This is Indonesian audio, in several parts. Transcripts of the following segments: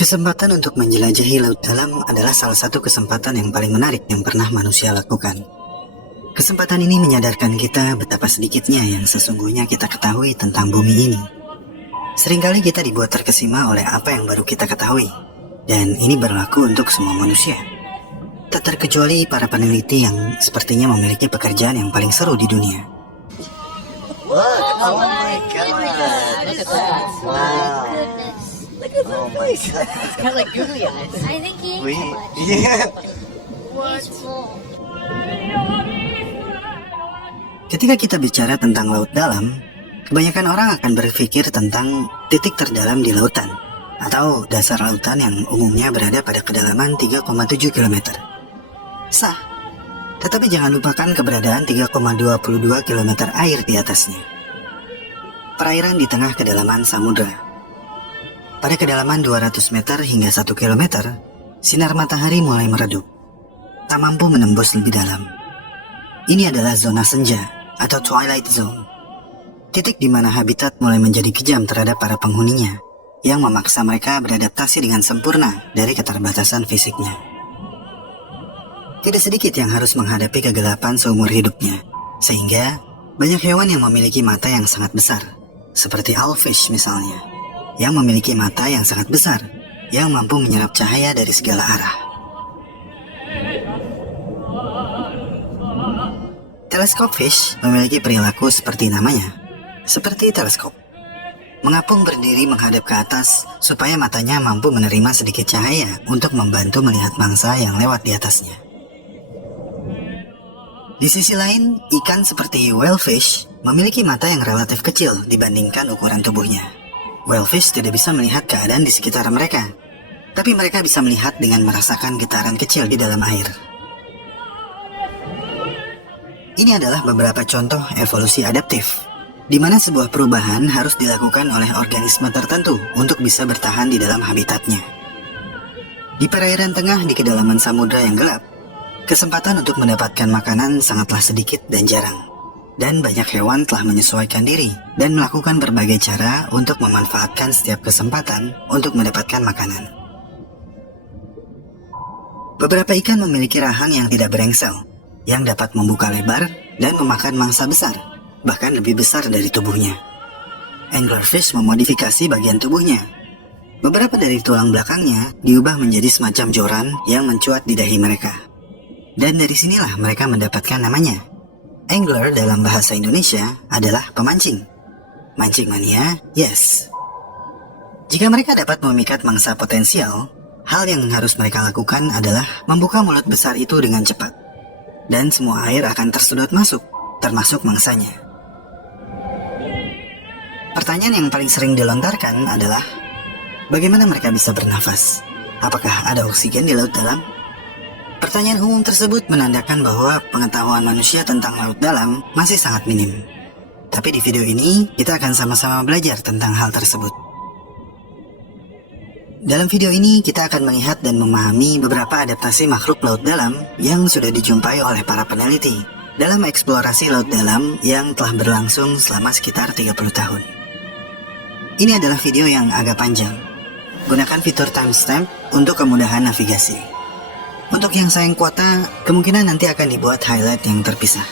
Kesempatan untuk menjelajahi laut dalam adalah salah satu kesempatan yang paling menarik yang pernah manusia lakukan. Kesempatan ini menyadarkan kita betapa sedikitnya yang sesungguhnya kita ketahui tentang bumi ini. Seringkali kita dibuat terkesima oleh apa yang baru kita ketahui, dan ini berlaku untuk semua manusia. Tak terkecuali para peneliti yang sepertinya memiliki pekerjaan yang paling seru di dunia. Oh my god. Look at that. Wow. Look at Oh that my face. god. It's kind of like googly eyes. I think he ate We, too much. yeah. He's full. Ketika kita bicara tentang laut dalam, kebanyakan orang akan berpikir tentang titik terdalam di lautan, atau dasar lautan yang umumnya berada pada kedalaman 3,7 km. Sah, tetapi jangan lupakan keberadaan 3,22 km air di atasnya. Perairan di tengah kedalaman samudra. Pada kedalaman 200 meter hingga 1 km, sinar matahari mulai meredup. Tak mampu menembus lebih dalam. Ini adalah zona senja atau twilight zone. Titik di mana habitat mulai menjadi kejam terhadap para penghuninya, yang memaksa mereka beradaptasi dengan sempurna dari keterbatasan fisiknya. Tidak sedikit yang harus menghadapi kegelapan seumur hidupnya, sehingga banyak hewan yang memiliki mata yang sangat besar, seperti owlfish misalnya, yang memiliki mata yang sangat besar, yang mampu menyerap cahaya dari segala arah. Teleskop fish memiliki perilaku seperti namanya, seperti teleskop. Mengapung berdiri menghadap ke atas supaya matanya mampu menerima sedikit cahaya untuk membantu melihat mangsa yang lewat di atasnya. Di sisi lain, ikan seperti whalefish memiliki mata yang relatif kecil dibandingkan ukuran tubuhnya. Whalefish tidak bisa melihat keadaan di sekitar mereka, tapi mereka bisa melihat dengan merasakan getaran kecil di dalam air. Ini adalah beberapa contoh evolusi adaptif, di mana sebuah perubahan harus dilakukan oleh organisme tertentu untuk bisa bertahan di dalam habitatnya. Di perairan tengah di kedalaman samudra yang gelap, kesempatan untuk mendapatkan makanan sangatlah sedikit dan jarang. Dan banyak hewan telah menyesuaikan diri dan melakukan berbagai cara untuk memanfaatkan setiap kesempatan untuk mendapatkan makanan. Beberapa ikan memiliki rahang yang tidak berengsel, yang dapat membuka lebar dan memakan mangsa besar, bahkan lebih besar dari tubuhnya. Anglerfish memodifikasi bagian tubuhnya. Beberapa dari tulang belakangnya diubah menjadi semacam joran yang mencuat di dahi mereka. Dan dari sinilah mereka mendapatkan namanya. Angler dalam bahasa Indonesia adalah pemancing. Mancing mania, yes. Jika mereka dapat memikat mangsa potensial, hal yang harus mereka lakukan adalah membuka mulut besar itu dengan cepat. Dan semua air akan tersedot masuk, termasuk mangsanya. Pertanyaan yang paling sering dilontarkan adalah, bagaimana mereka bisa bernafas? Apakah ada oksigen di laut dalam? Pertanyaan umum tersebut menandakan bahwa pengetahuan manusia tentang laut dalam masih sangat minim. Tapi di video ini, kita akan sama-sama belajar tentang hal tersebut. Dalam video ini, kita akan melihat dan memahami beberapa adaptasi makhluk laut dalam yang sudah dijumpai oleh para peneliti dalam eksplorasi laut dalam yang telah berlangsung selama sekitar 30 tahun. Ini adalah video yang agak panjang. Gunakan fitur timestamp untuk kemudahan navigasi. Untuk yang sayang kuota, kemungkinan nanti akan dibuat highlight yang terpisah.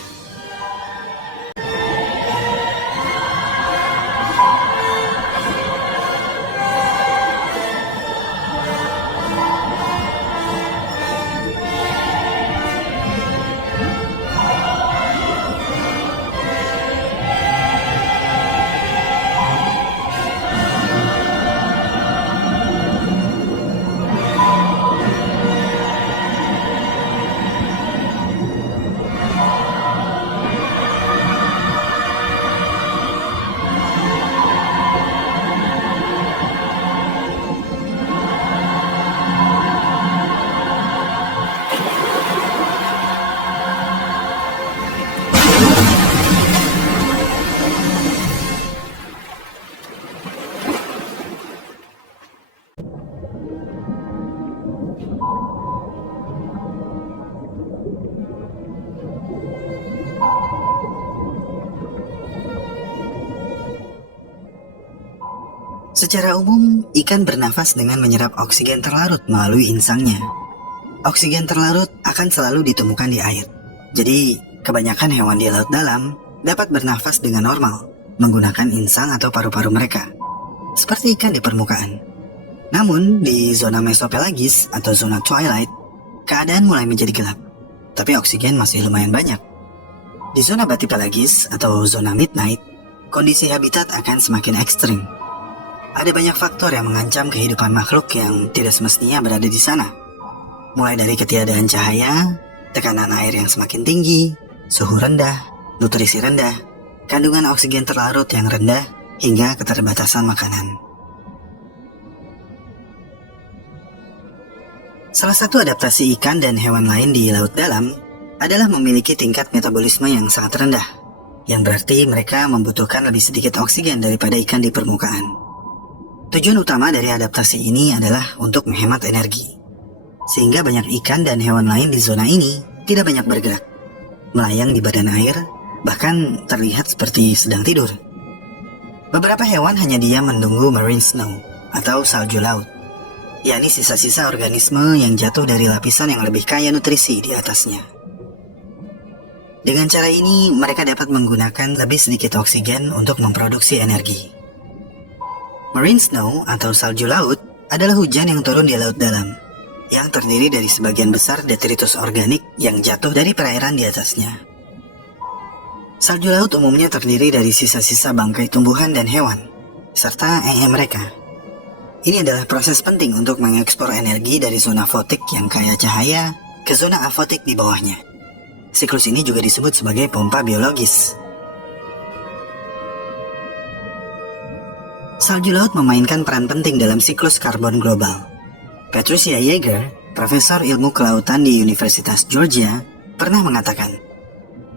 Secara umum, ikan bernafas dengan menyerap oksigen terlarut melalui insangnya. Oksigen terlarut akan selalu ditemukan di air. Jadi, kebanyakan hewan di laut dalam dapat bernafas dengan normal, menggunakan insang atau paru-paru mereka, seperti ikan di permukaan. Namun, di zona mesopelagis atau zona twilight, keadaan mulai menjadi gelap, tapi oksigen masih lumayan banyak. Di zona batipelagis atau zona midnight, kondisi habitat akan semakin ekstrim. Ada banyak faktor yang mengancam kehidupan makhluk yang tidak semestinya berada di sana. Mulai dari ketiadaan cahaya, tekanan air yang semakin tinggi, suhu rendah, nutrisi rendah, kandungan oksigen terlarut yang rendah, hingga keterbatasan makanan. Salah satu adaptasi ikan dan hewan lain di laut dalam adalah memiliki tingkat metabolisme yang sangat rendah, yang berarti mereka membutuhkan lebih sedikit oksigen daripada ikan di permukaan. Tujuan utama dari adaptasi ini adalah untuk menghemat energi, sehingga banyak ikan dan hewan lain di zona ini tidak banyak bergerak, melayang di badan air, bahkan terlihat seperti sedang tidur. Beberapa hewan hanya diam menunggu marine snow atau salju laut, yakni sisa-sisa organisme yang jatuh dari lapisan yang lebih kaya nutrisi di atasnya. Dengan cara ini, mereka dapat menggunakan lebih sedikit oksigen untuk memproduksi energi. Marine snow atau salju laut adalah hujan yang turun di laut dalam, yang terdiri dari sebagian besar detritus organik yang jatuh dari perairan di atasnya. Salju laut umumnya terdiri dari sisa-sisa bangkai tumbuhan dan hewan, serta mereka. Ini adalah proses penting untuk mengekspor energi dari zona fotik yang kaya cahaya ke zona afotik di bawahnya. Siklus ini juga disebut sebagai pompa biologis. Salju laut memainkan peran penting dalam siklus karbon global. Patricia Yeager, profesor ilmu kelautan di Universitas Georgia, pernah mengatakan,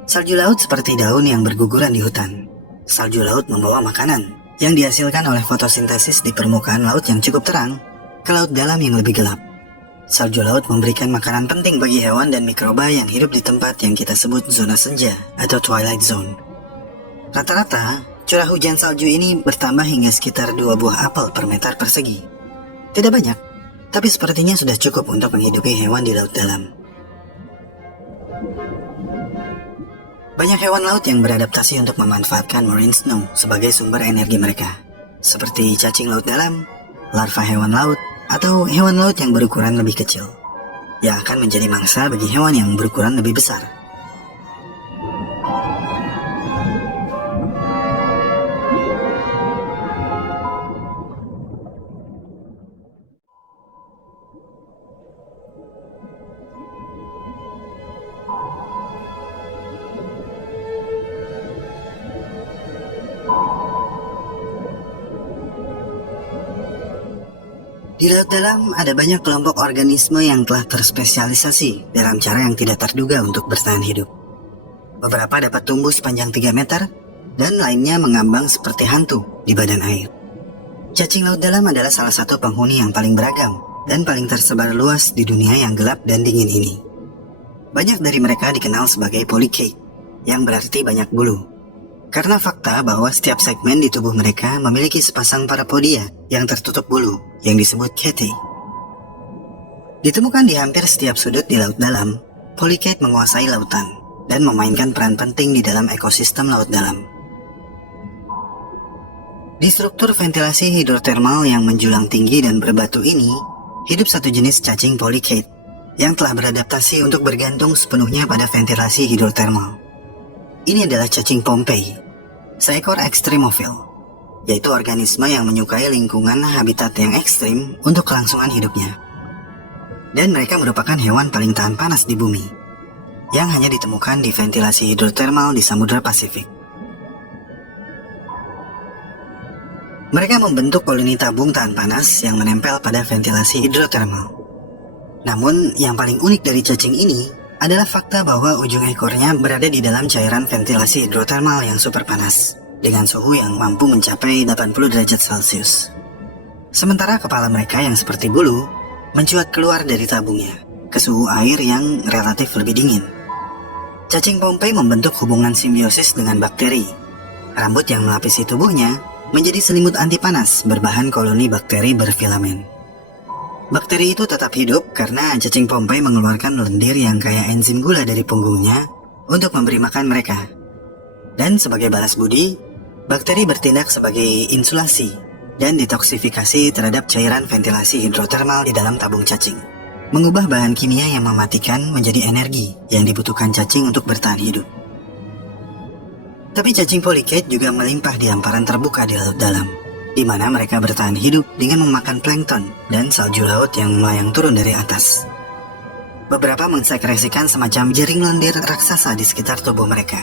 salju laut seperti daun yang berguguran di hutan. Salju laut membawa makanan yang dihasilkan oleh fotosintesis di permukaan laut yang cukup terang ke laut dalam yang lebih gelap. Salju laut memberikan makanan penting bagi hewan dan mikroba yang hidup di tempat yang kita sebut zona senja atau twilight zone. Rata-rata, curah hujan salju ini bertambah hingga sekitar 2 buah apel per meter persegi. Tidak banyak, tapi sepertinya sudah cukup untuk menghidupi hewan di laut dalam. Banyak hewan laut yang beradaptasi untuk memanfaatkan marine snow sebagai sumber energi mereka, seperti cacing laut dalam, larva hewan laut, atau hewan laut yang berukuran lebih kecil, yang akan menjadi mangsa bagi hewan yang berukuran lebih besar. Di laut dalam ada banyak kelompok organisme yang telah terspesialisasi dalam cara yang tidak terduga untuk bertahan hidup. Beberapa dapat tumbuh sepanjang 3 meter dan lainnya mengambang seperti hantu di badan air. Cacing laut dalam adalah salah satu penghuni yang paling beragam dan paling tersebar luas di dunia yang gelap dan dingin ini. Banyak dari mereka dikenal sebagai polychaete, yang berarti banyak bulu. Karena fakta bahwa setiap segmen di tubuh mereka memiliki sepasang parapodia yang tertutup bulu, yang disebut chaetae. Ditemukan di hampir setiap sudut di laut dalam, polychaete menguasai lautan dan memainkan peran penting di dalam ekosistem laut dalam. Di struktur ventilasi hidrotermal yang menjulang tinggi dan berbatu ini, hidup satu jenis cacing polychaete yang telah beradaptasi untuk bergantung sepenuhnya pada ventilasi hidrotermal. Ini adalah cacing Pompei, seekor ekstremofil, yaitu organisme yang menyukai lingkungan habitat yang ekstrim untuk kelangsungan hidupnya. Dan mereka merupakan hewan paling tahan panas di bumi, yang hanya ditemukan di ventilasi hidrotermal di Samudra Pasifik. Mereka membentuk koloni tabung tahan panas yang menempel pada ventilasi hidrotermal. Namun, yang paling unik dari cacing ini adalah fakta bahwa ujung ekornya berada di dalam cairan ventilasi hidrotermal yang super panas, dengan suhu yang mampu mencapai 80 derajat Celcius. Sementara kepala mereka yang seperti bulu, mencuat keluar dari tabungnya, ke suhu air yang relatif lebih dingin. Cacing Pompei membentuk hubungan simbiosis dengan bakteri. Rambut yang melapisi tubuhnya menjadi selimut anti panas berbahan koloni bakteri berfilamen. Bakteri itu tetap hidup karena cacing Pompai mengeluarkan lendir yang kaya enzim gula dari punggungnya untuk memberi makan mereka. Dan sebagai balas budi, bakteri bertindak sebagai insulasi dan detoksifikasi terhadap cairan ventilasi hidrotermal di dalam tabung cacing, mengubah bahan kimia yang mematikan menjadi energi yang dibutuhkan cacing untuk bertahan hidup. Tapi cacing polychaete juga melimpah di hamparan terbuka di laut dalam, di mana mereka bertahan hidup dengan memakan plankton dan salju laut yang melayang turun dari atas. Beberapa mensekresikan semacam jaring lendir raksasa di sekitar tubuh mereka.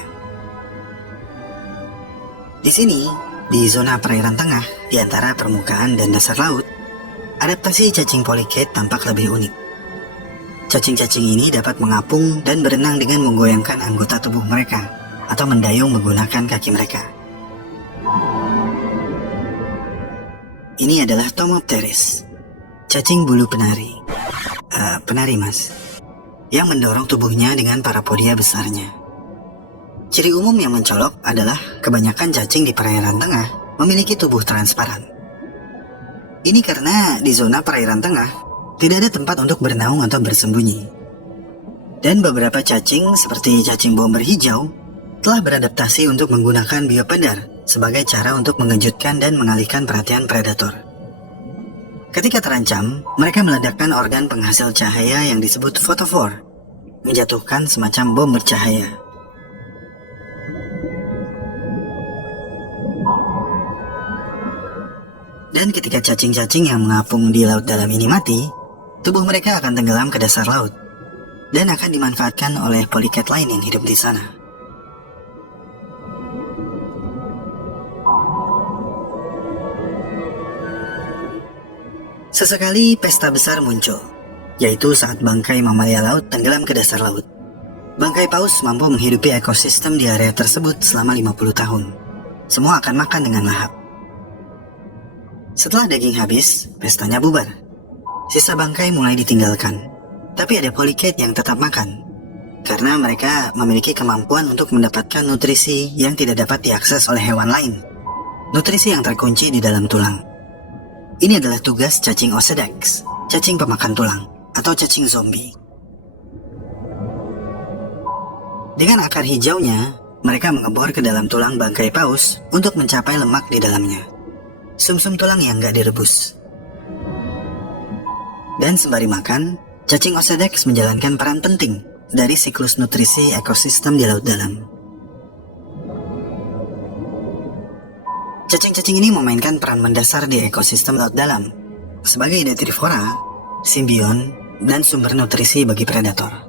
Di sini, di zona perairan tengah, di antara permukaan dan dasar laut, adaptasi cacing polychaete tampak lebih unik. Cacing-cacing ini dapat mengapung dan berenang dengan menggoyangkan anggota tubuh mereka atau mendayung menggunakan kaki mereka. Ini adalah Tomopteris, cacing bulu penari. Penari mas, yang mendorong tubuhnya dengan parapodia besarnya. Ciri umum yang mencolok adalah kebanyakan cacing di perairan tengah memiliki tubuh transparan. Ini karena di zona perairan tengah tidak ada tempat untuk bernaung atau bersembunyi. Dan beberapa cacing seperti cacing bomber hijau telah beradaptasi untuk menggunakan biopedar sebagai cara untuk mengejutkan dan mengalihkan perhatian predator. Ketika terancam, mereka meledakkan organ penghasil cahaya yang disebut fotofor, menjatuhkan semacam bom bercahaya. Dan ketika cacing-cacing yang mengapung di laut dalam ini mati, tubuh mereka akan tenggelam ke dasar laut dan akan dimanfaatkan oleh polychaete lain yang hidup di sana. Sesekali pesta besar muncul, yaitu saat bangkai mamalia laut tenggelam ke dasar laut. Bangkai paus mampu menghidupi ekosistem di area tersebut selama 50 tahun. Semua akan makan dengan lahap. Setelah daging habis, pestanya bubar. Sisa bangkai mulai ditinggalkan, tapi ada polychaete yang tetap makan, karena mereka memiliki kemampuan untuk mendapatkan nutrisi yang tidak dapat diakses oleh hewan lain. Nutrisi yang terkunci di dalam tulang. Ini adalah tugas cacing Osedax, cacing pemakan tulang, atau cacing zombie. Dengan akar hijaunya, mereka mengebor ke dalam tulang bangkai paus untuk mencapai lemak di dalamnya. Sumsum tulang yang gak direbus. Dan sembari makan, cacing Osedax menjalankan peran penting dari siklus nutrisi ekosistem di laut dalam. Cacing-cacing ini memainkan peran mendasar di ekosistem laut dalam sebagai detrivora, simbion, dan sumber nutrisi bagi predator.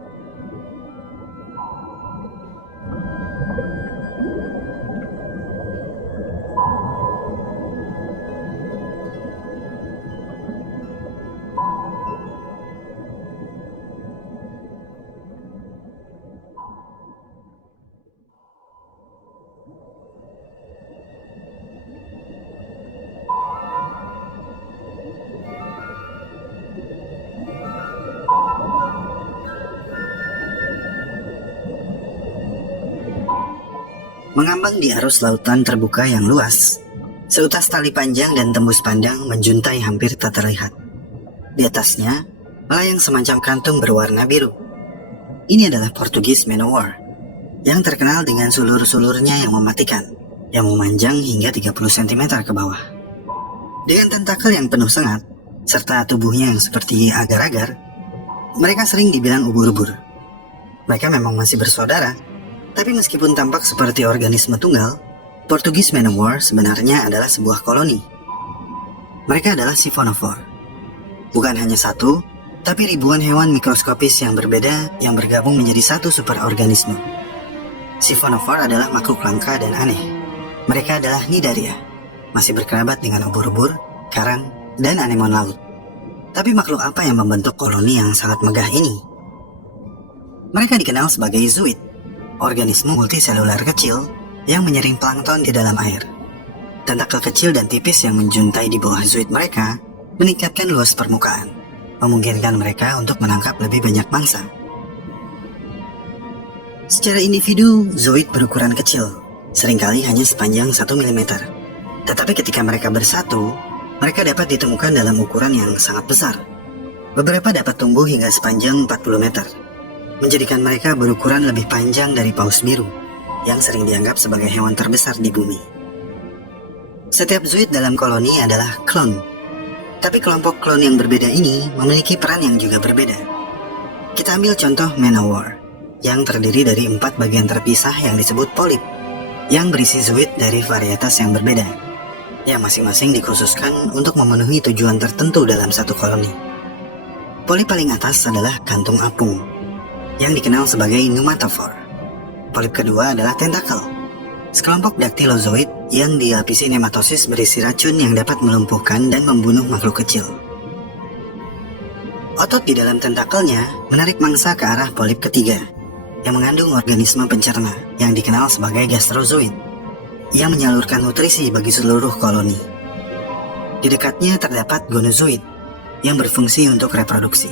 Mengambang di arus lautan terbuka yang luas, seutas tali panjang dan tembus pandang menjuntai hampir tak terlihat. Di atasnya, melayang semacam kantung berwarna biru. Ini adalah Portugis manowar, yang terkenal dengan sulur-sulurnya yang mematikan, yang memanjang hingga 30 cm ke bawah. Dengan tentakel yang penuh sengat, serta tubuhnya yang seperti agar-agar, mereka sering dibilang ubur-ubur. Mereka memang masih bersaudara, tapi meskipun tampak seperti organisme tunggal, Portugis manowar sebenarnya adalah sebuah koloni. Mereka adalah siphonophore. Bukan hanya satu, tapi ribuan hewan mikroskopis yang berbeda yang bergabung menjadi satu superorganisme. Siphonophore adalah makhluk langka dan aneh. Mereka adalah Cnidaria, masih berkerabat dengan ubur-ubur, karang, dan anemon laut. Tapi makhluk apa yang membentuk koloni yang sangat megah ini? Mereka dikenal sebagai zooid, organisme multiselular kecil yang menyaring plankton di dalam air. Tentakel kecil dan tipis yang menjuntai di bawah zooid mereka meningkatkan luas permukaan, memungkinkan mereka untuk menangkap lebih banyak mangsa. Secara individu, zooid berukuran kecil, seringkali hanya sepanjang 1 mm. Tetapi ketika mereka bersatu, mereka dapat ditemukan dalam ukuran yang sangat besar. Beberapa dapat tumbuh hingga sepanjang 40 meter, menjadikan mereka berukuran lebih panjang dari paus biru, yang sering dianggap sebagai hewan terbesar di bumi. Setiap zooid dalam koloni adalah klon, tapi kelompok klon yang berbeda ini memiliki peran yang juga berbeda. Kita ambil contoh Manowar, yang terdiri dari 4 bagian terpisah yang disebut polip, yang berisi zooid dari varietas yang berbeda, yang masing-masing dikhususkan untuk memenuhi tujuan tertentu dalam satu koloni. Polip paling atas adalah kantung apung, yang dikenal sebagai pneumatophore. Polip kedua adalah tentakel, sekelompok daktilozoid yang dilapisi nematosis berisi racun yang dapat melumpuhkan dan membunuh makhluk kecil. Otot di dalam tentakelnya menarik mangsa ke arah polip ketiga, yang mengandung organisme pencerna yang dikenal sebagai gastrozoid, yang menyalurkan nutrisi bagi seluruh koloni. Di dekatnya terdapat gonozoid, yang berfungsi untuk reproduksi.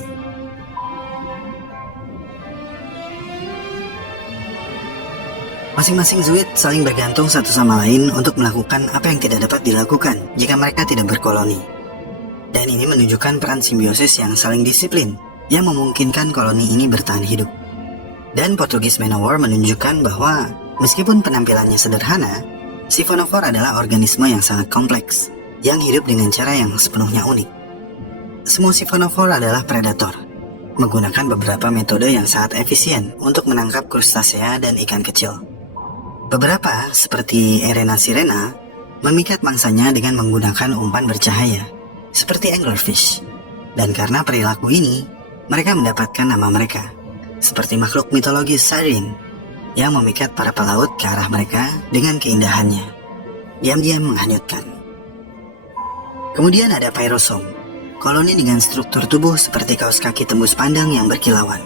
Masing-masing zooid saling bergantung satu sama lain untuk melakukan apa yang tidak dapat dilakukan jika mereka tidak berkoloni. Dan ini menunjukkan peran simbiosis yang saling disiplin, yang memungkinkan koloni ini bertahan hidup. Dan Portugis Manowar menunjukkan bahwa meskipun penampilannya sederhana, Siphonophore adalah organisme yang sangat kompleks, yang hidup dengan cara yang sepenuhnya unik. Semua Siphonophore adalah predator, menggunakan beberapa metode yang sangat efisien untuk menangkap krustasea dan ikan kecil. Beberapa, seperti Erena sirena, memikat mangsanya dengan menggunakan umpan bercahaya, seperti anglerfish. Dan karena perilaku ini, mereka mendapatkan nama mereka, seperti makhluk mitologis Siren, yang memikat para pelaut ke arah mereka dengan keindahannya, diam-diam menghanyutkan. Kemudian ada Pyrosome, koloni dengan struktur tubuh seperti kaos kaki tembus pandang yang berkilauan.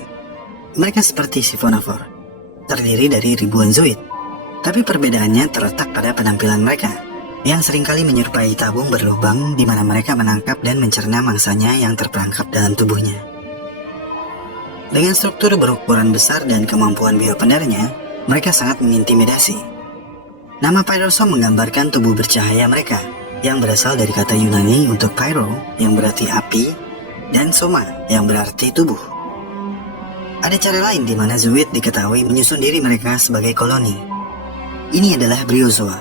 Mereka seperti Siphonophore, terdiri dari ribuan zooid, tapi perbedaannya terletak pada penampilan mereka, yang seringkali menyerupai tabung berlubang di mana mereka menangkap dan mencerna mangsanya yang terperangkap dalam tubuhnya. Dengan struktur berukuran besar dan kemampuan biopendarnya, mereka sangat mengintimidasi. Nama Pyrosome menggambarkan tubuh bercahaya mereka, yang berasal dari kata Yunani untuk pyro yang berarti api dan soma yang berarti tubuh. Ada cara lain di mana zooid diketahui menyusun diri mereka sebagai koloni. Ini adalah bryozoa,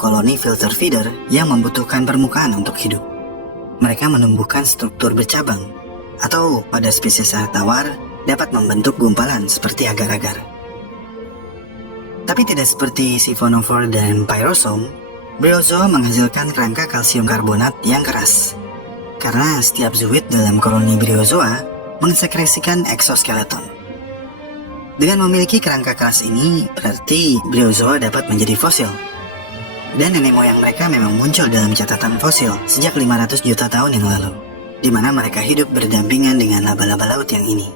koloni filter feeder yang membutuhkan permukaan untuk hidup. Mereka menumbuhkan struktur bercabang, atau pada spesies air tawar dapat membentuk gumpalan seperti agar-agar. Tapi tidak seperti Siphonophore dan Pyrosome, bryozoa menghasilkan kerangka kalsium karbonat yang keras, karena setiap zooid dalam koloni bryozoa mensekresikan eksoskeleton. Dengan memiliki kerangka keras ini, berarti bryozoa dapat menjadi fosil. Dan nenek moyang mereka memang muncul dalam catatan fosil sejak 500 juta tahun yang lalu, di mana mereka hidup berdampingan dengan laba-laba laut yang ini.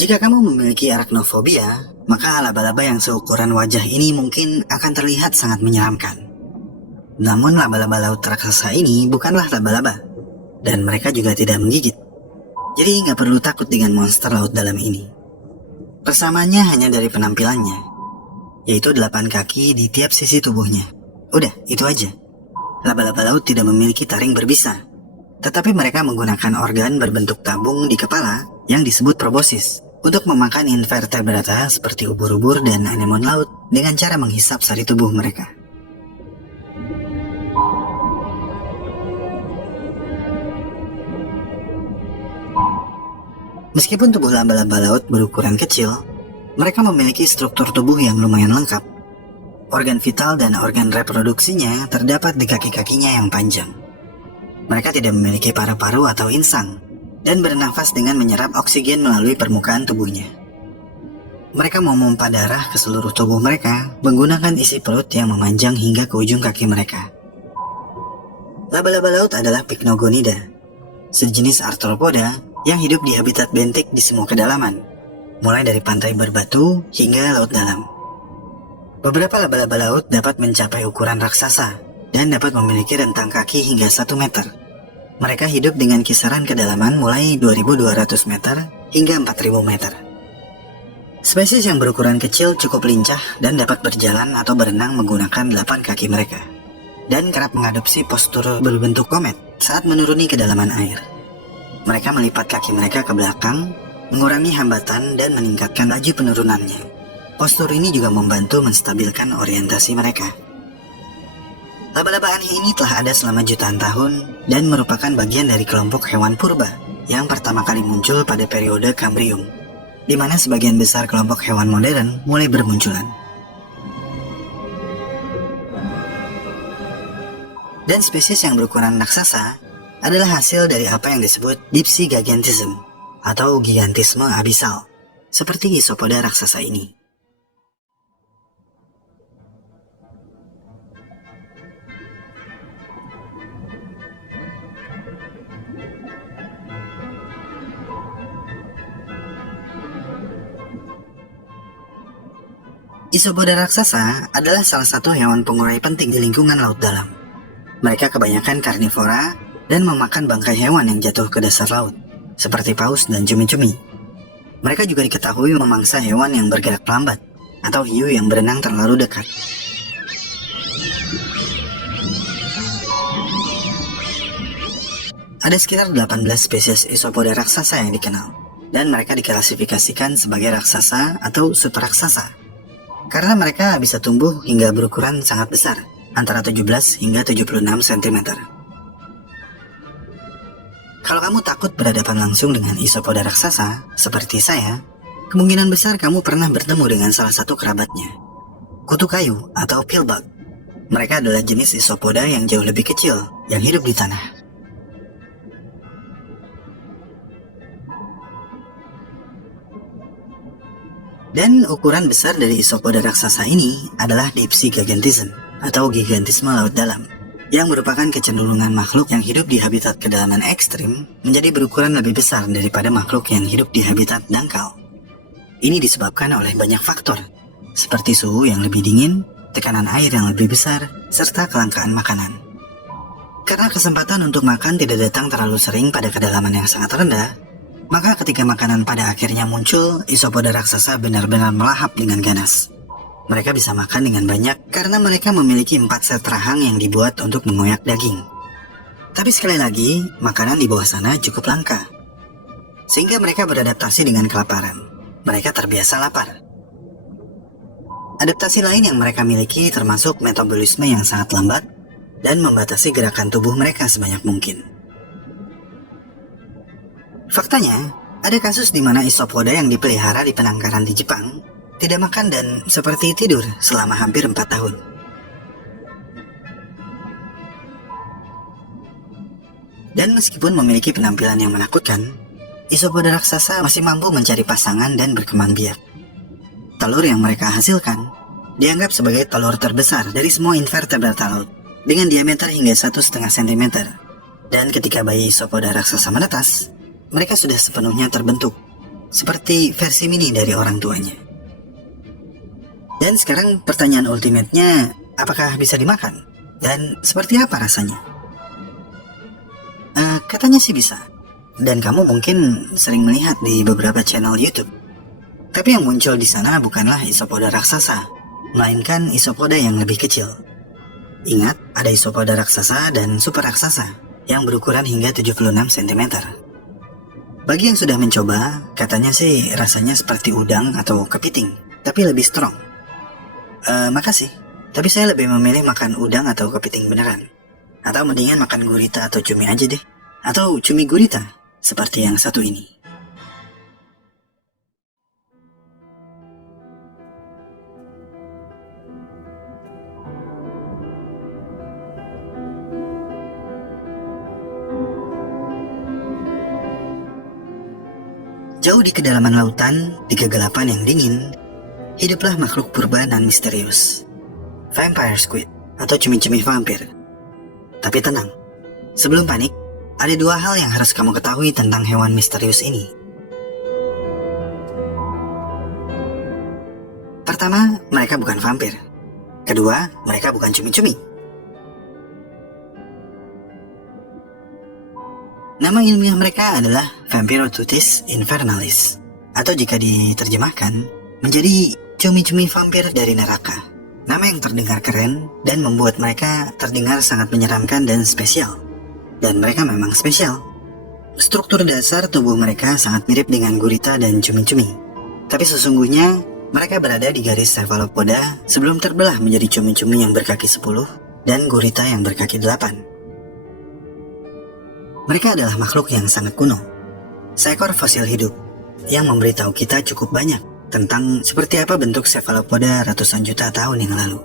Jika kamu memiliki arachnofobia, maka laba-laba yang seukuran wajah ini mungkin akan terlihat sangat menyeramkan. Namun laba-laba laut raksasa ini bukanlah laba-laba, dan mereka juga tidak menggigit. Jadi nggak perlu takut dengan monster laut dalam ini. Persamaannya hanya dari penampilannya, yaitu 8 kaki di tiap sisi tubuhnya. Udah, itu aja. Laba-laba laut tidak memiliki taring berbisa, tetapi mereka menggunakan organ berbentuk tabung di kepala yang disebut proboscis untuk memakan invertebrata seperti ubur-ubur dan anemon laut dengan cara menghisap sari tubuh mereka. Meskipun tubuh laba-laba laut berukuran kecil, mereka memiliki struktur tubuh yang lumayan lengkap. Organ vital dan organ reproduksinya terdapat di kaki-kakinya yang panjang. Mereka tidak memiliki paru-paru atau insang, dan bernafas dengan menyerap oksigen melalui permukaan tubuhnya. Mereka memompa darah ke seluruh tubuh mereka menggunakan isi perut yang memanjang hingga ke ujung kaki mereka. Laba-laba laut adalah Pycnogonida, sejenis arthropoda yang hidup di habitat bentik di semua kedalaman, mulai dari pantai berbatu hingga laut dalam. Beberapa laba-laba laut dapat mencapai ukuran raksasa dan dapat memiliki rentang kaki hingga 1 meter. Mereka hidup dengan kisaran kedalaman mulai 2.200 meter hingga 4.000 meter. Spesies yang berukuran kecil cukup lincah dan dapat berjalan atau berenang menggunakan 8 kaki mereka, dan kerap mengadopsi postur berbentuk komet saat menuruni kedalaman air. Mereka melipat kaki mereka ke belakang, mengurangi hambatan dan meningkatkan laju penurunannya. Postur ini juga membantu menstabilkan orientasi mereka. Laba-laba aneh ini telah ada selama jutaan tahun dan merupakan bagian dari kelompok hewan purba yang pertama kali muncul pada periode Kambrium, di mana sebagian besar kelompok hewan modern mulai bermunculan. Dan spesies yang berukuran raksasa adalah hasil dari apa yang disebut dipsygigantism atau gigantisme abisal, seperti isopoda raksasa ini. Isopoda raksasa adalah salah satu hewan pengurai penting di lingkungan laut dalam. Mereka kebanyakan karnivora dan memakan bangkai hewan yang jatuh ke dasar laut, seperti paus dan cumi-cumi. Mereka juga diketahui memangsa hewan yang bergerak lambat atau hiu yang berenang terlalu dekat. Ada sekitar 18 spesies isopoda raksasa yang dikenal, dan mereka diklasifikasikan sebagai raksasa atau super raksasa karena mereka bisa tumbuh hingga berukuran sangat besar, antara 17 hingga 76 cm. Kalau kamu takut berhadapan langsung dengan isopoda raksasa, seperti saya, kemungkinan besar kamu pernah bertemu dengan salah satu kerabatnya, kutu kayu atau peelbug. Mereka adalah jenis isopoda yang jauh lebih kecil, yang hidup di tanah. Dan ukuran besar dari isopoda raksasa ini adalah dipsygigantism atau gigantisme laut dalam, yang merupakan kecenderungan makhluk yang hidup di habitat kedalaman ekstrim menjadi berukuran lebih besar daripada makhluk yang hidup di habitat dangkal. Ini disebabkan oleh banyak faktor, seperti suhu yang lebih dingin, tekanan air yang lebih besar, serta kelangkaan makanan. Karena kesempatan untuk makan tidak datang terlalu sering pada kedalaman yang sangat rendah, maka ketika makanan pada akhirnya muncul, isopoda raksasa benar-benar melahap dengan ganas. Mereka bisa makan dengan banyak karena mereka memiliki 4 set rahang yang dibuat untuk mengoyak daging. Tapi sekali lagi, makanan di bawah sana cukup langka, sehingga mereka beradaptasi dengan kelaparan. Mereka terbiasa lapar. Adaptasi lain yang mereka miliki termasuk metabolisme yang sangat lambat dan membatasi gerakan tubuh mereka sebanyak mungkin. Faktanya, ada kasus di mana isopoda yang dipelihara di penangkaran di Jepang tidak makan dan seperti tidur selama hampir 4 tahun. Dan meskipun memiliki penampilan yang menakutkan, isopoda raksasa masih mampu mencari pasangan dan berkembang biak. Telur yang mereka hasilkan dianggap sebagai telur terbesar dari semua invertebrata laut, dengan diameter hingga 1,5 cm. Dan ketika bayi isopoda raksasa menetas, mereka sudah sepenuhnya terbentuk, seperti versi mini dari orang tuanya. Dan sekarang pertanyaan ultimate-nya, apakah bisa dimakan? Dan seperti apa rasanya? Katanya sih bisa. Dan kamu mungkin sering melihat di beberapa channel YouTube. Tapi yang muncul di sana bukanlah isopoda raksasa, melainkan isopoda yang lebih kecil. Ingat, ada isopoda raksasa dan super raksasa yang berukuran hingga 76 cm. Bagi yang sudah mencoba, katanya sih rasanya seperti udang atau kepiting, tapi lebih strong. Makasih, tapi saya lebih memilih makan udang atau kepiting beneran. Atau mendingan makan gurita atau cumi aja deh. Atau cumi gurita, seperti yang satu ini. Jauh di kedalaman lautan, di kegelapan yang dingin, hiduplah makhluk purba dan misterius. Vampire squid, atau cumi-cumi vampir. Tapi tenang, sebelum panik, ada 2 hal yang harus kamu ketahui tentang hewan misterius ini. Pertama, mereka bukan vampir. Kedua, mereka bukan cumi-cumi. Nama ilmiah mereka adalah Vampiroteuthis infernalis, atau jika diterjemahkan menjadi cumi-cumi vampir dari neraka. Nama yang terdengar keren dan membuat mereka terdengar sangat menyeramkan dan spesial. Dan mereka memang spesial. Struktur dasar tubuh mereka sangat mirip dengan gurita dan cumi-cumi. Tapi sesungguhnya mereka berada di garis cephalopoda sebelum terbelah menjadi cumi-cumi yang berkaki 10 dan gurita yang berkaki 8. Mereka adalah makhluk yang sangat kuno. Seekor fosil hidup yang memberitahu kita cukup banyak tentang seperti apa bentuk cephalopoda ratusan juta tahun yang lalu.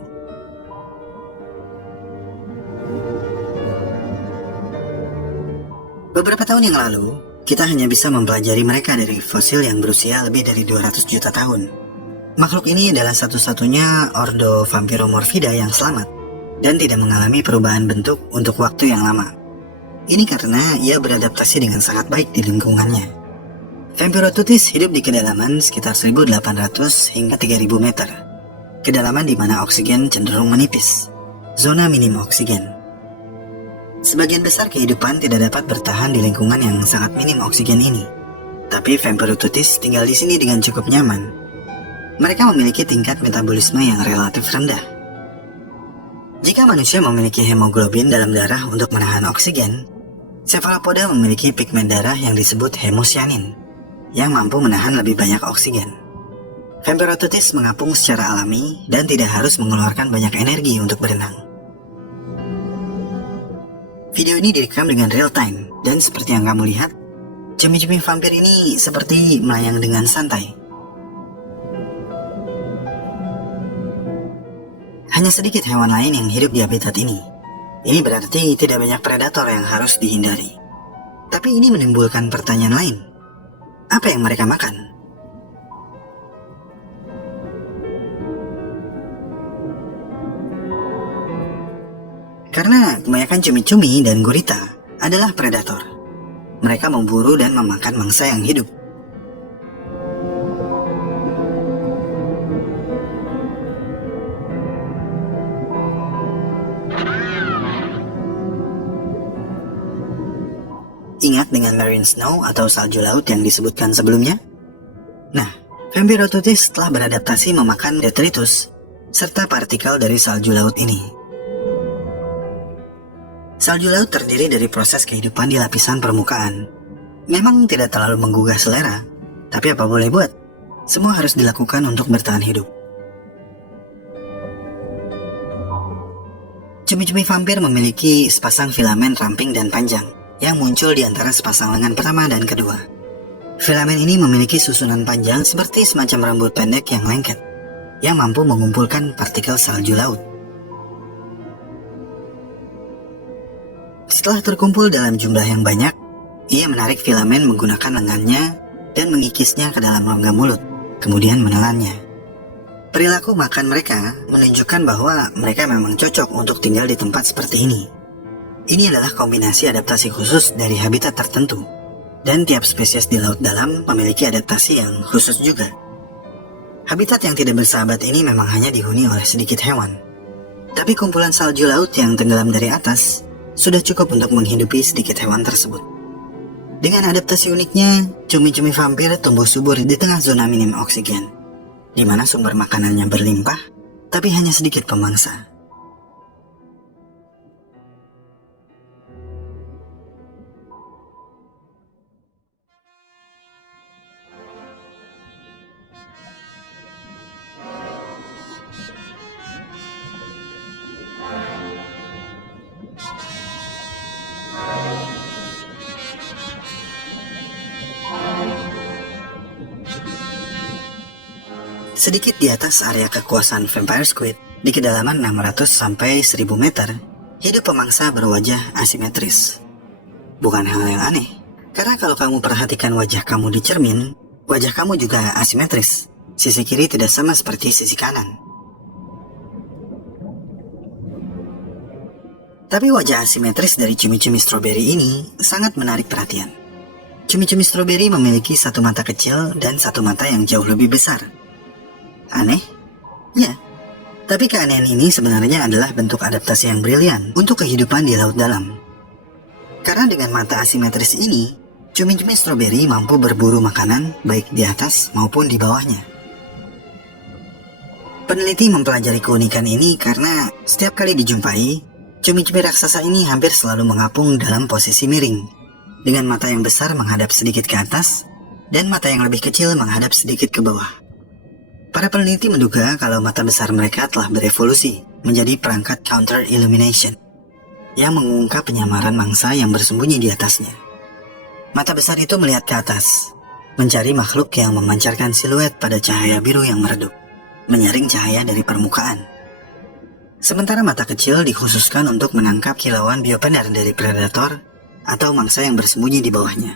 Beberapa tahun yang lalu, kita hanya bisa mempelajari mereka dari fosil yang berusia lebih dari 200 juta tahun. Makhluk ini adalah satu-satunya ordo Vampiromorphida yang selamat dan tidak mengalami perubahan bentuk untuk waktu yang lama. Ini karena ia beradaptasi dengan sangat baik di lingkungannya. Vampiroteuthis hidup di kedalaman sekitar 1.800 hingga 3.000 meter. Kedalaman di mana oksigen cenderung menipis. Zona minim oksigen. Sebagian besar kehidupan tidak dapat bertahan di lingkungan yang sangat minim oksigen ini. Tapi Vampiroteuthis tinggal di sini dengan cukup nyaman. Mereka memiliki tingkat metabolisme yang relatif rendah. Jika manusia memiliki hemoglobin dalam darah untuk menahan oksigen, cephalopoda memiliki pigmen darah yang disebut hemosyanin, yang mampu menahan lebih banyak oksigen. Vampiroteuthis mengapung secara alami dan tidak harus mengeluarkan banyak energi untuk berenang. Video ini direkam dengan real time, dan seperti yang kamu lihat, cumi-cumi vampir ini seperti melayang dengan santai. Hanya sedikit hewan lain yang hidup di habitat ini. Ini berarti tidak banyak predator yang harus dihindari. Tapi ini menimbulkan pertanyaan lain. Apa yang mereka makan? Karena kebanyakan cumi-cumi dan gurita adalah predator. Mereka memburu dan memakan mangsa yang hidup. Ingat dengan marine snow atau salju laut yang disebutkan sebelumnya? Nah, Vampiroteuthis telah beradaptasi memakan detritus serta partikel dari salju laut ini. Salju laut terdiri dari proses kehidupan di lapisan permukaan. Memang tidak terlalu menggugah selera, tapi apa boleh buat? Semua harus dilakukan untuk bertahan hidup. Cumi-cumi vampir memiliki sepasang filamen ramping dan panjang yang muncul di antara sepasang lengan pertama dan kedua. Filamen ini memiliki susunan panjang seperti semacam rambut pendek yang lengket, yang mampu mengumpulkan partikel salju laut. Setelah terkumpul dalam jumlah yang banyak, ia menarik filamen menggunakan lengannya dan mengikisnya ke dalam rongga mulut, kemudian menelannya. Perilaku makan mereka menunjukkan bahwa mereka memang cocok untuk tinggal di tempat seperti ini. Ini adalah kombinasi adaptasi khusus dari habitat tertentu, dan tiap spesies di laut dalam memiliki adaptasi yang khusus juga. Habitat yang tidak bersahabat ini memang hanya dihuni oleh sedikit hewan. Tapi kumpulan salju laut yang tenggelam dari atas sudah cukup untuk menghidupi sedikit hewan tersebut. Dengan adaptasi uniknya, cumi-cumi vampir tumbuh subur di tengah zona minim oksigen, di mana sumber makanannya berlimpah, tapi hanya sedikit pemangsa. Sedikit di atas area kekuasaan Vampire Squid, di kedalaman 600 sampai 1000 meter, hidup pemangsa berwajah asimetris. Bukan hal yang aneh, karena kalau kamu perhatikan wajah kamu di cermin, wajah kamu juga asimetris. Sisi kiri tidak sama seperti sisi kanan. Tapi wajah asimetris dari cumi-cumi stroberi ini sangat menarik perhatian. Cumi-cumi stroberi memiliki satu mata kecil dan satu mata yang jauh lebih besar. Aneh, Ya, tapi keanehan ini sebenarnya adalah bentuk adaptasi yang brilian untuk kehidupan di laut dalam. Karena dengan mata asimetris ini, cumi-cumi stroberi mampu berburu makanan baik di atas maupun di bawahnya. Peneliti mempelajari keunikan ini karena setiap kali dijumpai, cumi-cumi raksasa ini hampir selalu mengapung dalam posisi miring, dengan mata yang besar menghadap sedikit ke atas dan mata yang lebih kecil menghadap sedikit ke bawah. Para peneliti menduga kalau mata besar mereka telah berevolusi menjadi perangkat counter illumination yang mengungkap penyamaran mangsa yang bersembunyi di atasnya. Mata besar itu melihat ke atas, mencari makhluk yang memancarkan siluet pada cahaya biru yang meredup, menyaring cahaya dari permukaan. Sementara mata kecil dikhususkan untuk menangkap kilauan biopendar dari predator atau mangsa yang bersembunyi di bawahnya.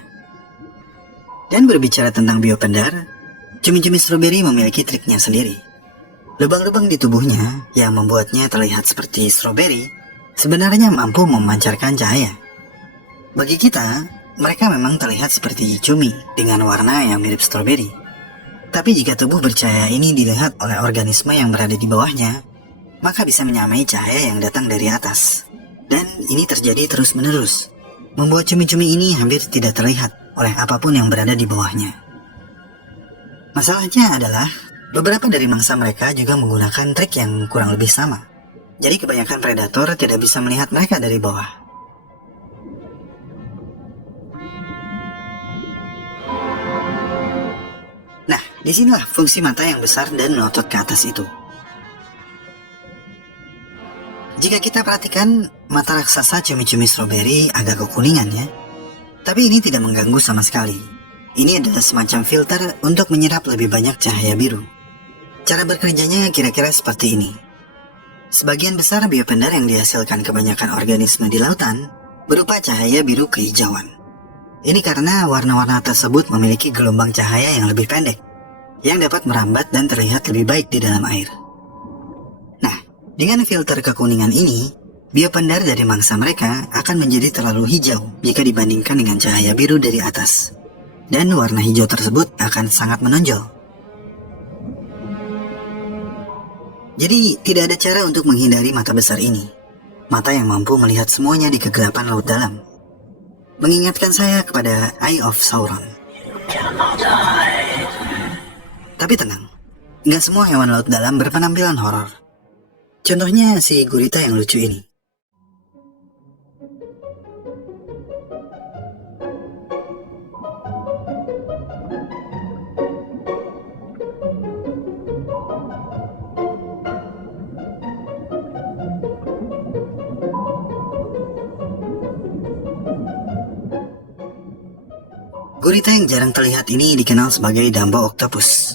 Dan berbicara tentang biopendar, cumi-cumi stroberi memiliki triknya sendiri. Lubang-lubang di tubuhnya yang membuatnya terlihat seperti stroberi sebenarnya mampu memancarkan cahaya. Bagi kita, mereka memang terlihat seperti cumi dengan warna yang mirip stroberi. Tapi jika tubuh bercahaya ini dilihat oleh organisme yang berada di bawahnya, maka bisa menyamai cahaya yang datang dari atas. Dan ini terjadi terus-menerus, membuat cumi-cumi ini hampir tidak terlihat oleh apapun yang berada di bawahnya. Masalahnya adalah, beberapa dari mangsa mereka juga menggunakan trik yang kurang lebih sama. Jadi kebanyakan predator tidak bisa melihat mereka dari bawah. Nah, disinilah fungsi mata yang besar dan melotot ke atas itu. Jika kita perhatikan, mata raksasa cumi-cumi stroberi agak kekuningan ya. Tapi ini tidak mengganggu sama sekali. Ini adalah semacam filter untuk menyerap lebih banyak cahaya biru. Cara bekerjanya kira-kira seperti ini. Sebagian besar biopendar yang dihasilkan kebanyakan organisme di lautan berupa cahaya biru kehijauan. Ini karena warna-warna tersebut memiliki gelombang cahaya yang lebih pendek, yang dapat merambat dan terlihat lebih baik di dalam air. Nah, dengan filter kekuningan ini, biopendar dari mangsa mereka akan menjadi terlalu hijau jika dibandingkan dengan cahaya biru dari atas. Dan warna hijau tersebut akan sangat menonjol. Jadi tidak ada cara untuk menghindari mata besar ini. Mata yang mampu melihat semuanya di kegelapan laut dalam. Mengingatkan saya kepada Eye of Sauron. Tapi tenang, nggak semua hewan laut dalam berpenampilan horor. Contohnya si gurita yang lucu ini. Gurita yang jarang terlihat ini dikenal sebagai Dumbo octopus.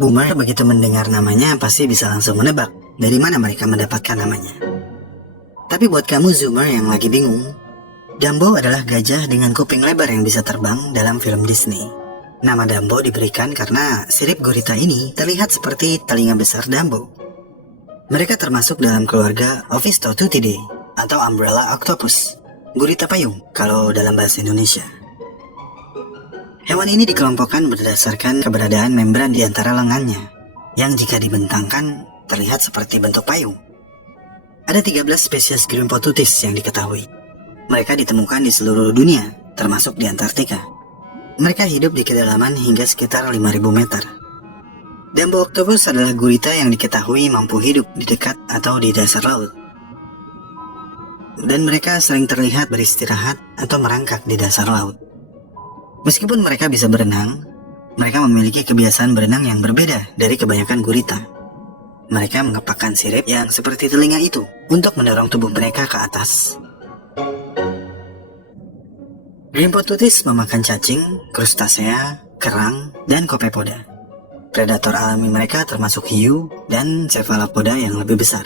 Boomer begitu mendengar namanya pasti bisa langsung menebak dari mana mereka mendapatkan namanya. Tapi buat kamu zoomer yang lagi bingung, Dumbo adalah gajah dengan kuping lebar yang bisa terbang dalam film Disney. Nama Dumbo diberikan karena sirip gurita ini terlihat seperti telinga besar Dumbo. Mereka termasuk dalam keluarga Ophistotutidae atau umbrella octopus, gurita payung kalau dalam bahasa Indonesia. Hewan ini dikelompokkan berdasarkan keberadaan membran di antara lengannya, yang jika dibentangkan terlihat seperti bentuk payung. Ada 13 spesies Grimpotutis yang diketahui. Mereka ditemukan di seluruh dunia, termasuk di Antartika. Mereka hidup di kedalaman hingga sekitar 5.000 meter. Dumbo octopus adalah gurita yang diketahui mampu hidup di dekat atau di dasar laut. Dan mereka sering terlihat beristirahat atau merangkak di dasar laut. Meskipun mereka bisa berenang, mereka memiliki kebiasaan berenang yang berbeda dari kebanyakan gurita. Mereka mengepakkan sirip yang seperti telinga itu untuk mendorong tubuh mereka ke atas. Grimpotutis memakan cacing, krustasea, kerang, dan copepoda. Predator alami mereka termasuk hiu dan cephalopoda yang lebih besar.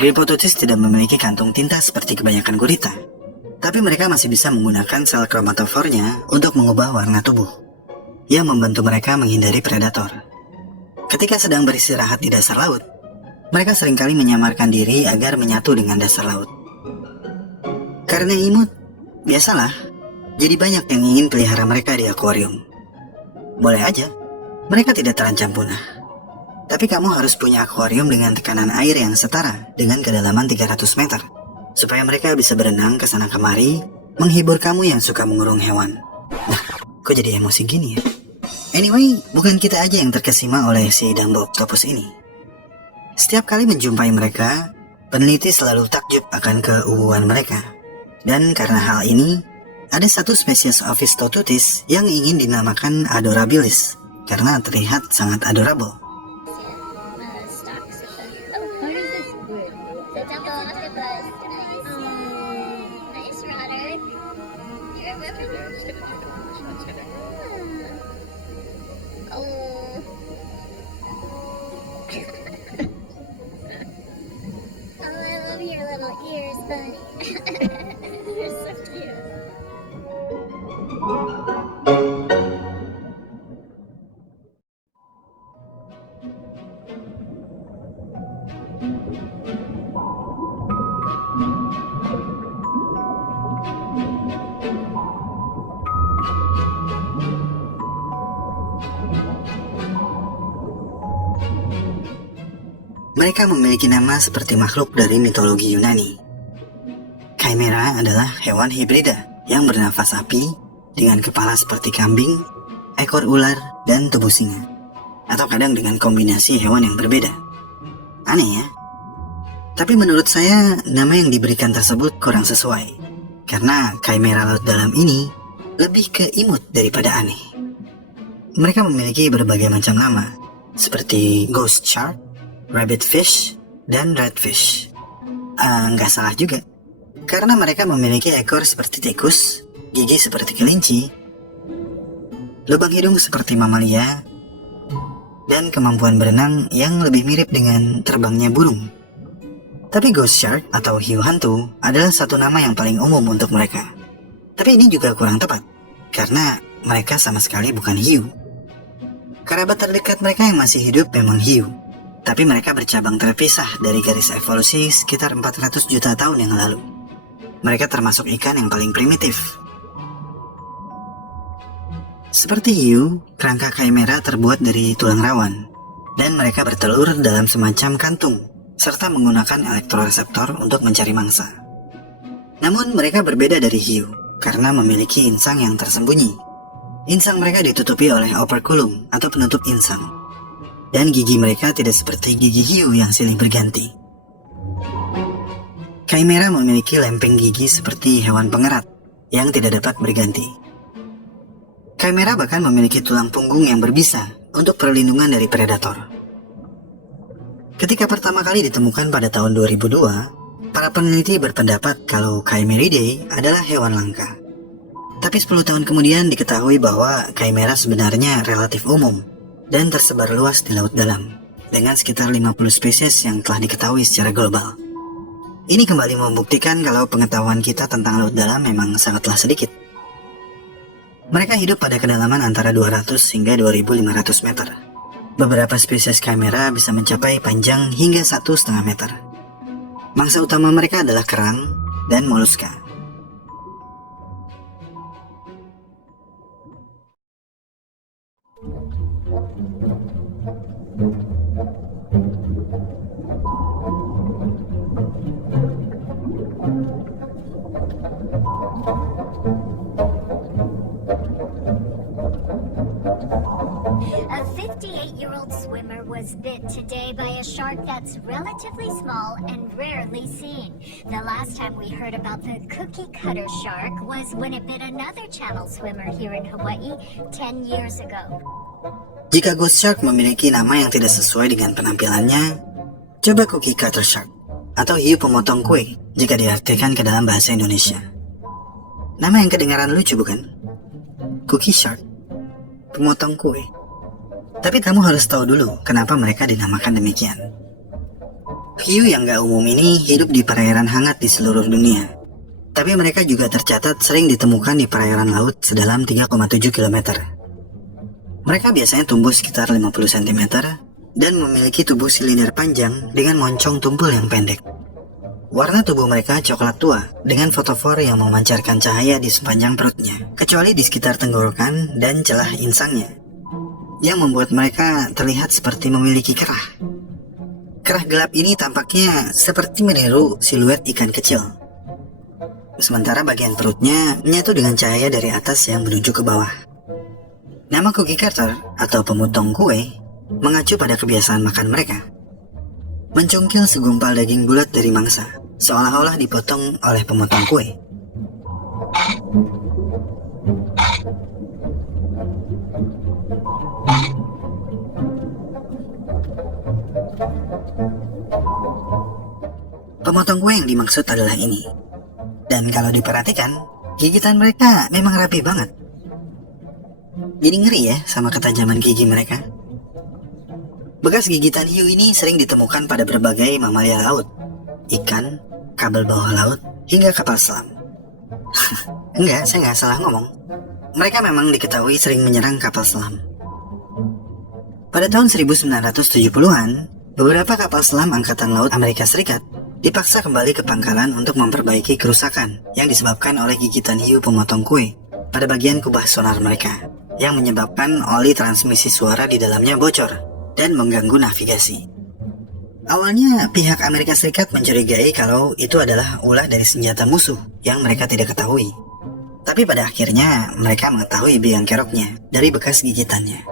Grimpotutis tidak memiliki kantung tinta seperti kebanyakan gurita. Tapi mereka masih bisa menggunakan sel kromatofornya untuk mengubah warna tubuh, yang membantu mereka menghindari predator. Ketika sedang beristirahat di dasar laut, mereka seringkali menyamarkan diri agar menyatu dengan dasar laut. Karena imut, biasalah, jadi banyak yang ingin pelihara mereka di akuarium. Boleh aja, mereka tidak terancam punah. Tapi kamu harus punya akuarium dengan tekanan air yang setara dengan kedalaman 300 meter, supaya mereka bisa berenang ke sana kemari, menghibur kamu yang suka mengurung hewan. Nah, kok jadi emosi gini ya? Anyway, bukan kita aja yang terkesima oleh si Dumbo Octopus ini. Setiap kali menjumpai mereka, peneliti selalu takjub akan keuuan mereka. Dan karena hal ini, ada satu spesies Ophistotutis yang ingin dinamakan Adorabilis, karena terlihat sangat adorable. Mereka memiliki nama seperti makhluk dari mitologi Yunani. Chimera adalah hewan hibrida yang bernafas api dengan kepala seperti kambing, ekor ular, dan tubuh singa. Atau kadang dengan kombinasi hewan yang berbeda. Aneh ya? Tapi menurut saya, nama yang diberikan tersebut kurang sesuai. Karena chimera laut dalam ini lebih ke imut daripada aneh. Mereka memiliki berbagai macam nama, seperti ghost shark, rabbit fish, dan redfish. Nggak salah juga, karena mereka memiliki ekor seperti tikus, gigi seperti kelinci, lubang hidung seperti mamalia, dan kemampuan berenang yang lebih mirip dengan terbangnya burung. Tapi ghost shark atau hiu hantu adalah satu nama yang paling umum untuk mereka. Tapi ini juga kurang tepat, karena mereka sama sekali bukan hiu. Kerabat terdekat mereka yang masih hidup memang hiu, tapi mereka bercabang terpisah dari garis evolusi sekitar 400 juta tahun yang lalu. Mereka termasuk ikan yang paling primitif. Seperti hiu, kerangka chimera terbuat dari tulang rawan, dan mereka bertelur dalam semacam kantung, serta menggunakan elektroreseptor untuk mencari mangsa. Namun mereka berbeda dari hiu, karena memiliki insang yang tersembunyi. Insang mereka ditutupi oleh operculum atau penutup insang. Dan gigi mereka tidak seperti gigi hiu yang silih berganti. Chimera memiliki lempeng gigi seperti hewan pengerat yang tidak dapat berganti. Chimera bahkan memiliki tulang punggung yang berbisa untuk perlindungan dari predator. Ketika pertama kali ditemukan pada tahun 2002, para peneliti berpendapat kalau Chimeridae adalah hewan langka. Tapi 10 tahun kemudian diketahui bahwa Chimera sebenarnya relatif umum dan tersebar luas di laut dalam, dengan sekitar 50 spesies yang telah diketahui secara global. Ini kembali membuktikan kalau pengetahuan kita tentang laut dalam memang sangatlah sedikit. Mereka hidup pada kedalaman antara 200 hingga 2500 meter. Beberapa spesies chimera bisa mencapai panjang hingga 1,5 meter. Mangsa utama mereka adalah kerang dan moluska. A 58-year-old swimmer was bit today by a shark that's relatively small and rarely seen. The last time we heard about the cookie cutter shark was when it bit another channel swimmer here in Hawaii 10 years ago. Jika ghost shark memiliki nama yang tidak sesuai dengan penampilannya, coba cookie cutter shark atau hiu pemotong kue jika diartikan ke dalam bahasa Indonesia. Nama yang kedengaran lucu bukan? Cookie shark, pemotong kue. Tapi kamu harus tahu dulu kenapa mereka dinamakan demikian. Hiu yang gak umum ini hidup di perairan hangat di seluruh dunia. Tapi mereka juga tercatat sering ditemukan di perairan laut sedalam 3,7 km. Mereka biasanya tumbuh sekitar 50 cm dan memiliki tubuh silinder panjang dengan moncong tumpul yang pendek. Warna tubuh mereka coklat tua dengan fotofor yang memancarkan cahaya di sepanjang perutnya, kecuali di sekitar tenggorokan dan celah insangnya. yang membuat mereka terlihat seperti memiliki kerah. Kerah gelap ini tampaknya seperti meniru siluet ikan kecil. Sementara bagian perutnya menyatu dengan cahaya dari atas yang menuju ke bawah. Nama cookie cutter atau pemotong kue mengacu pada kebiasaan makan mereka. Mencungkil segumpal daging bulat dari mangsa, seolah-olah dipotong oleh pemotong kue. Pemotong kue yang dimaksud adalah ini. Dan kalau diperhatikan, gigitan mereka memang rapi banget. Jadi ngeri ya sama ketajaman gigi mereka. Bekas gigitan hiu ini sering ditemukan pada berbagai mamalia laut, ikan, kabel bawah laut, hingga kapal selam. Enggak, saya nggak salah ngomong. Mereka memang diketahui sering menyerang kapal selam. Pada tahun 1970-an, beberapa kapal selam Angkatan Laut Amerika Serikat dipaksa kembali ke pangkalan untuk memperbaiki kerusakan yang disebabkan oleh gigitan hiu pemotong kue pada bagian kubah sonar mereka, yang menyebabkan oli transmisi suara di dalamnya bocor dan mengganggu navigasi. Awalnya pihak Amerika Serikat mencurigai kalau itu adalah ulah dari senjata musuh yang mereka tidak ketahui. Tapi pada akhirnya mereka mengetahui biang keroknya dari bekas gigitannya.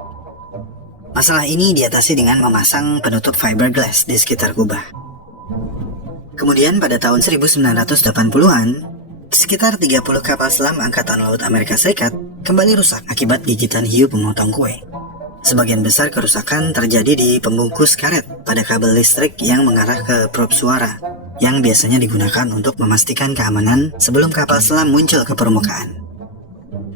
Masalah ini diatasi dengan memasang penutup fiberglass di sekitar kubah. Kemudian pada tahun 1980-an, sekitar 30 kapal selam Angkatan Laut Amerika Serikat kembali rusak akibat gigitan hiu pemotong kue. Sebagian besar kerusakan terjadi di pembungkus karet pada kabel listrik yang mengarah ke prop suara, yang biasanya digunakan untuk memastikan keamanan sebelum kapal selam muncul ke permukaan.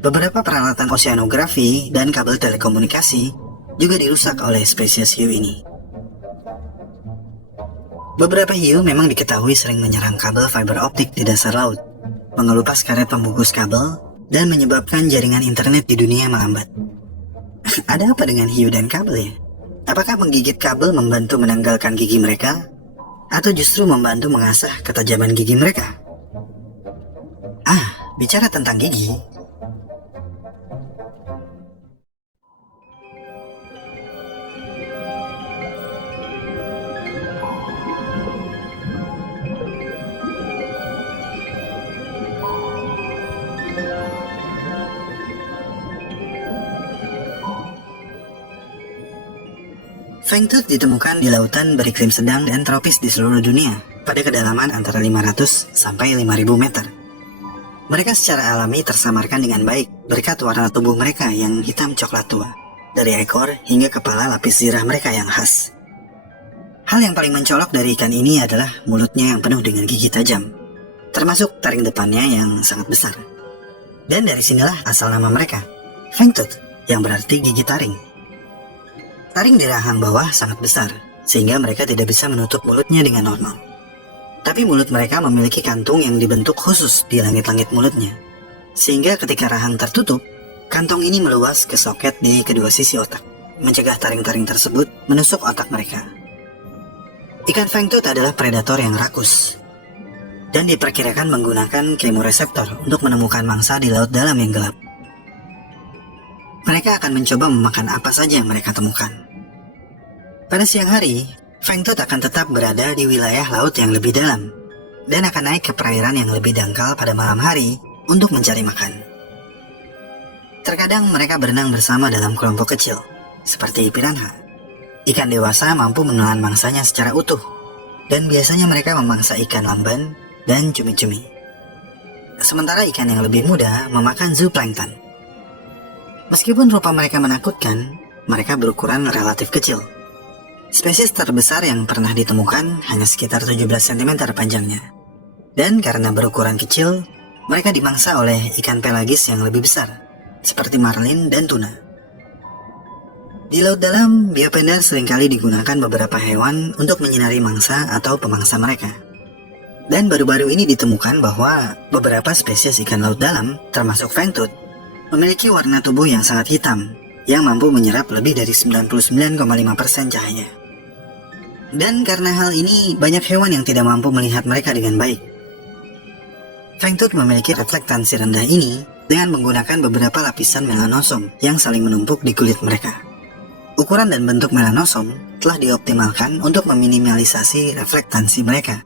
Beberapa peralatan oceanografi dan kabel telekomunikasi juga dirusak oleh spesies hiu ini. Beberapa hiu memang diketahui sering menyerang kabel fiber optik di dasar laut, mengelupas karet pembungkus kabel, dan menyebabkan jaringan internet di dunia melambat. Ada apa dengan hiu dan kabel ya? Apakah menggigit kabel membantu menanggalkan gigi mereka? Atau justru membantu mengasah ketajaman gigi mereka? Bicara tentang gigi, Fangtooth ditemukan di lautan beriklim sedang dan tropis di seluruh dunia pada kedalaman antara 500 sampai 5000 meter. Mereka secara alami tersamarkan dengan baik berkat warna tubuh mereka yang hitam coklat tua, dari ekor hingga kepala lapis zirah mereka yang khas. Hal yang paling mencolok dari ikan ini adalah mulutnya yang penuh dengan gigi tajam, termasuk taring depannya yang sangat besar. Dan dari sinilah asal nama mereka, Fangtooth, yang berarti gigi taring. Taring di rahang bawah sangat besar, sehingga mereka tidak bisa menutup mulutnya dengan normal. Tapi mulut mereka memiliki kantung yang dibentuk khusus di langit-langit mulutnya, sehingga ketika rahang tertutup, kantong ini meluas ke soket di kedua sisi otak, mencegah taring-taring tersebut menusuk otak mereka. Ikan Fangtooth adalah predator yang rakus, dan diperkirakan menggunakan kemoreseptor untuk menemukan mangsa di laut dalam yang gelap. Mereka akan mencoba memakan apa saja yang mereka temukan. Pada siang hari, Fangtooth akan tetap berada di wilayah laut yang lebih dalam dan akan naik ke perairan yang lebih dangkal pada malam hari untuk mencari makan. Terkadang mereka berenang bersama dalam kelompok kecil, seperti piranha. Ikan dewasa mampu menelan mangsanya secara utuh, dan biasanya mereka memangsa ikan lamban dan cumi-cumi. Sementara ikan yang lebih muda memakan zooplankton. Meskipun rupa mereka menakutkan, mereka berukuran relatif kecil. Spesies terbesar yang pernah ditemukan hanya sekitar 17 cm panjangnya. Dan karena berukuran kecil, mereka dimangsa oleh ikan pelagis yang lebih besar, seperti marlin dan tuna. Di laut dalam, biopender seringkali digunakan beberapa hewan untuk menyinari mangsa atau pemangsa mereka. Dan baru-baru ini ditemukan bahwa beberapa spesies ikan laut dalam, termasuk Fangtooth, memiliki warna tubuh yang sangat hitam, yang mampu menyerap lebih dari 99,5% cahaya. Dan karena hal ini, banyak hewan yang tidak mampu melihat mereka dengan baik. Fangtooth memiliki reflektansi rendah ini dengan menggunakan beberapa lapisan melanosom yang saling menumpuk di kulit mereka. Ukuran dan bentuk melanosom telah dioptimalkan untuk meminimalisasi reflektansi mereka.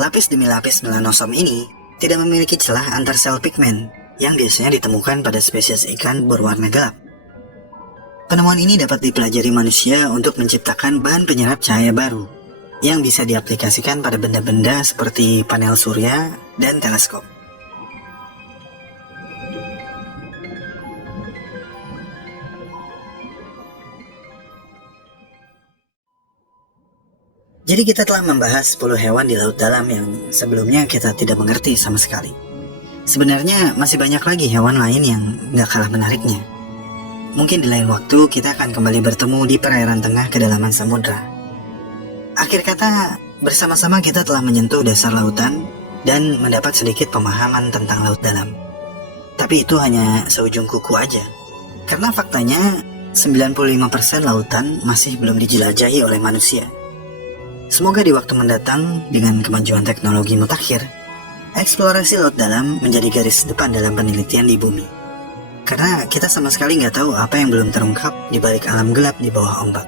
Lapis demi lapis melanosom ini tidak memiliki celah antar sel pigmen yang biasanya ditemukan pada spesies ikan berwarna gelap. Penemuan ini dapat dipelajari manusia untuk menciptakan bahan penyerap cahaya baru yang bisa diaplikasikan pada benda-benda seperti panel surya dan teleskop. Jadi kita telah membahas 10 hewan di laut dalam yang sebelumnya kita tidak mengerti sama sekali. Sebenarnya masih banyak lagi hewan lain yang gak kalah menariknya. Mungkin di lain waktu kita akan kembali bertemu di perairan tengah kedalaman samudra. Akhir kata, bersama-sama kita telah menyentuh dasar lautan dan mendapat sedikit pemahaman tentang laut dalam. Tapi itu hanya seujung kuku aja. Karena faktanya 95% lautan masih belum dijelajahi oleh manusia. Semoga di waktu mendatang dengan kemajuan teknologi mutakhir, eksplorasi laut dalam menjadi garis depan dalam penelitian di bumi. Karena kita sama sekali nggak tahu apa yang belum terungkap di balik alam gelap di bawah ombak.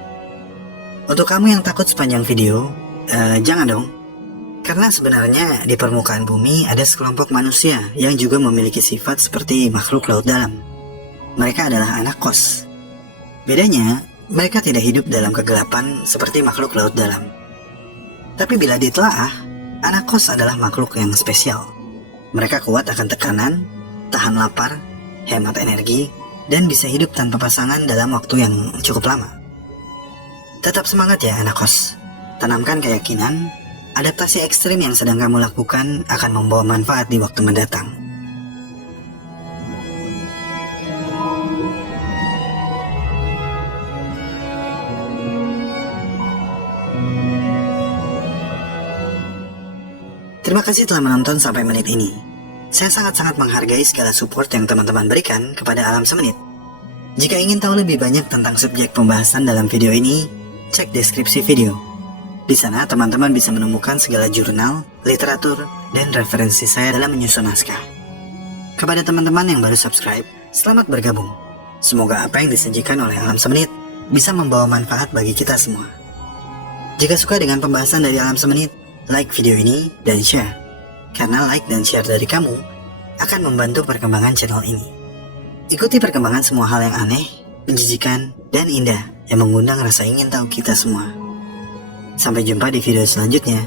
Untuk kamu yang takut sepanjang video, jangan dong. Karena sebenarnya di permukaan bumi ada sekelompok manusia yang juga memiliki sifat seperti makhluk laut dalam. Mereka adalah anak kos. Bedanya, mereka tidak hidup dalam kegelapan seperti makhluk laut dalam. Tapi bila ditelaah, anak kos adalah makhluk yang spesial. Mereka kuat akan tekanan, tahan lapar, hemat energi, dan bisa hidup tanpa pasangan dalam waktu yang cukup lama. Tetap semangat ya anak kos. Tanamkan keyakinan, adaptasi ekstrim yang sedang kamu lakukan akan membawa manfaat di waktu mendatang. Terima kasih telah menonton sampai menit ini. Saya sangat-sangat menghargai segala support yang teman-teman berikan kepada Alam Semenit. Jika ingin tahu lebih banyak tentang subjek pembahasan dalam video ini, cek deskripsi video. Di sana teman-teman bisa menemukan segala jurnal, literatur, dan referensi saya dalam menyusun naskah. Kepada teman-teman yang baru subscribe, selamat bergabung. Semoga apa yang disajikan oleh Alam Semenit bisa membawa manfaat bagi kita semua. Jika suka dengan pembahasan dari Alam Semenit, like video ini dan share. Karena like dan share dari kamu akan membantu perkembangan channel ini. Ikuti perkembangan semua hal yang aneh, menjijikan, dan indah yang mengundang rasa ingin tahu kita semua. Sampai jumpa di video selanjutnya.